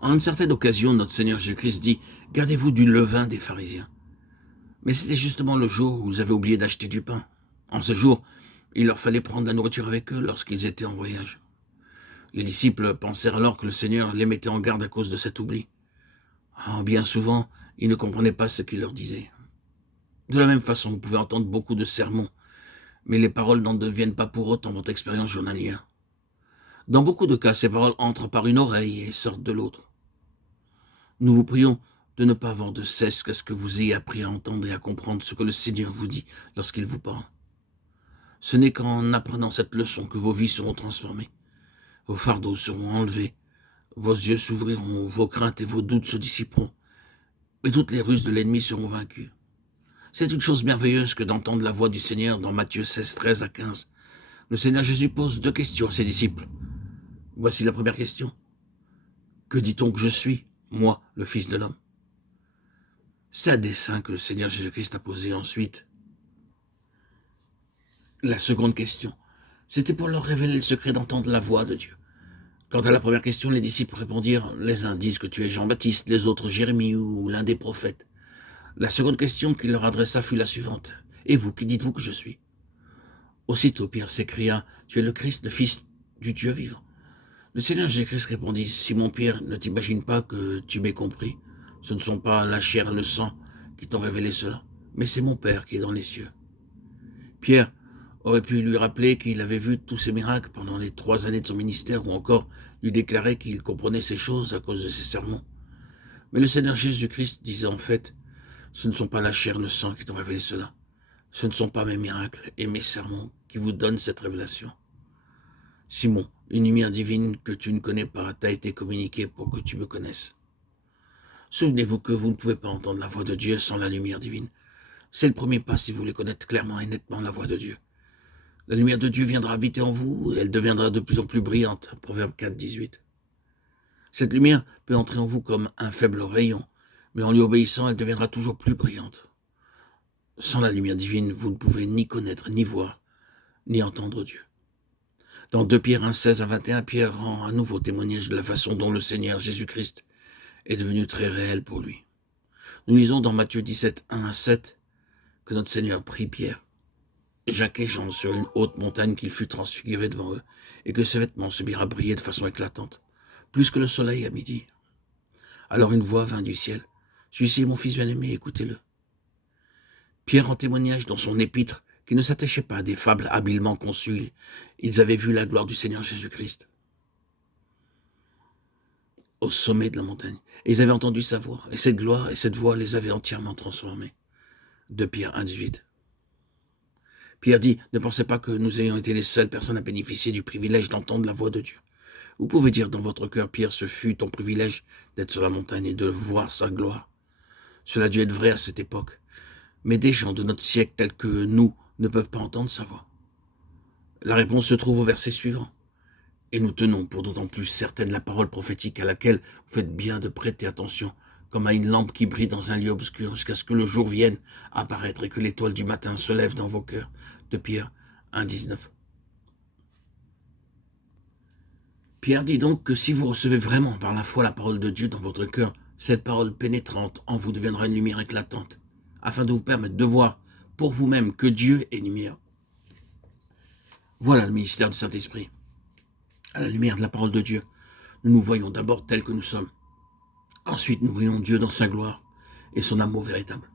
En une certaine occasion, notre Seigneur Jésus-Christ dit « Gardez-vous du levain des pharisiens ». Mais c'était justement le jour où ils avaient oublié d'acheter du pain. En ce jour, il leur fallait prendre la nourriture avec eux lorsqu'ils étaient en voyage. Les disciples pensèrent alors que le Seigneur les mettait en garde à cause de cet oubli. Bien souvent, ils ne comprenaient pas ce qu'il leur disait. De la même façon, vous pouvez entendre beaucoup de sermons, mais les paroles n'en deviennent pas pour autant votre expérience journalière. Dans beaucoup de cas, ces paroles entrent par une oreille et sortent de l'autre. Nous vous prions de ne pas avoir de cesse qu'à ce que vous ayez appris à entendre et à comprendre ce que le Seigneur vous dit lorsqu'il vous parle. Ce n'est qu'en apprenant cette leçon que vos vies seront transformées, vos fardeaux seront enlevés, vos yeux s'ouvriront, vos craintes et vos doutes se dissiperont, et toutes les ruses de l'ennemi seront vaincues. C'est une chose merveilleuse que d'entendre la voix du Seigneur dans Matthieu 16, 13 à 15. Le Seigneur Jésus pose 2 questions à ses disciples. Voici la première question. Que dit-on que je suis, moi, le Fils de l'homme? C'est à dessein que le Seigneur Jésus-Christ a posé ensuite la seconde question. C'était pour leur révéler le secret d'entendre la voix de Dieu. Quant à la première question, les disciples répondirent « Les uns disent que tu es Jean-Baptiste, les autres Jérémie ou l'un des prophètes. » La seconde question qu'il leur adressa fut la suivante. « Et vous, qui dites-vous que je suis ?» Aussitôt Pierre s'écria « Tu es le Christ, le Fils du Dieu vivant. » Le Seigneur Jésus-Christ répondit « Simon Pierre, ne t'imagine pas que tu m'aies compris. Ce ne sont pas la chair et le sang qui t'ont révélé cela, mais c'est mon Père qui est dans les cieux. » Pierre aurait pu lui rappeler qu'il avait vu tous ces miracles pendant les 3 années de son ministère, ou encore lui déclarer qu'il comprenait ces choses à cause de ses sermons. Mais le Seigneur Jésus-Christ disait en fait « Ce ne sont pas la chair et le sang qui t'ont révélé cela. Ce ne sont pas mes miracles et mes sermons qui vous donnent cette révélation. Simon, une lumière divine que tu ne connais pas t'a été communiquée pour que tu me connaisses. Souvenez-vous que vous ne pouvez pas entendre la voix de Dieu sans la lumière divine. C'est le premier pas si vous voulez connaître clairement et nettement la voix de Dieu. La lumière de Dieu viendra habiter en vous et elle deviendra de plus en plus brillante. Proverbe 4, 18. Cette lumière peut entrer en vous comme un faible rayon, mais en lui obéissant, elle deviendra toujours plus brillante. Sans la lumière divine, vous ne pouvez ni connaître, ni voir, ni entendre Dieu. Dans 2 Pierre 1, 16 à 21, Pierre rend à nouveau témoignage de la façon dont le Seigneur Jésus-Christ est devenu très réel pour lui. Nous lisons dans Matthieu 17, 1 à 7 que notre Seigneur prie Pierre, Jacques et Jean sur une haute montagne qu'il fut transfiguré devant eux, et que ses vêtements se mirent à briller de façon éclatante, plus que le soleil à midi. Alors une voix vint du ciel. « Celui-ci est mon fils bien-aimé, écoutez-le. » Pierre rend témoignage dans son épître qui ne s'attachait pas à des fables habilement conçues. Ils avaient vu la gloire du Seigneur Jésus-Christ au sommet de la montagne. Et ils avaient entendu sa voix. Et cette gloire et cette voix les avaient entièrement transformés. 2 Pierre 1, 18. Pierre dit, ne pensez pas que nous ayons été les seules personnes à bénéficier du privilège d'entendre la voix de Dieu. Vous pouvez dire dans votre cœur, Pierre, ce fut ton privilège d'être sur la montagne et de voir sa gloire. Cela a dû être vrai à cette époque. Mais des gens de notre siècle tels que nous ne peuvent pas entendre sa voix. La réponse se trouve au verset suivant. Et nous tenons pour d'autant plus certaine la parole prophétique à laquelle vous faites bien de prêter attention, comme à une lampe qui brille dans un lieu obscur jusqu'à ce que le jour vienne apparaître et que l'étoile du matin se lève dans vos cœurs. De Pierre 1, 19. Pierre dit donc que si vous recevez vraiment par la foi la parole de Dieu dans votre cœur, cette parole pénétrante en vous deviendra une lumière éclatante, afin de vous permettre de voir pour vous-même que Dieu est lumière. Voilà le ministère du Saint-Esprit. À la lumière de la parole de Dieu, nous nous voyons d'abord tels que nous sommes. Ensuite, nous voyons Dieu dans sa gloire et son amour véritable.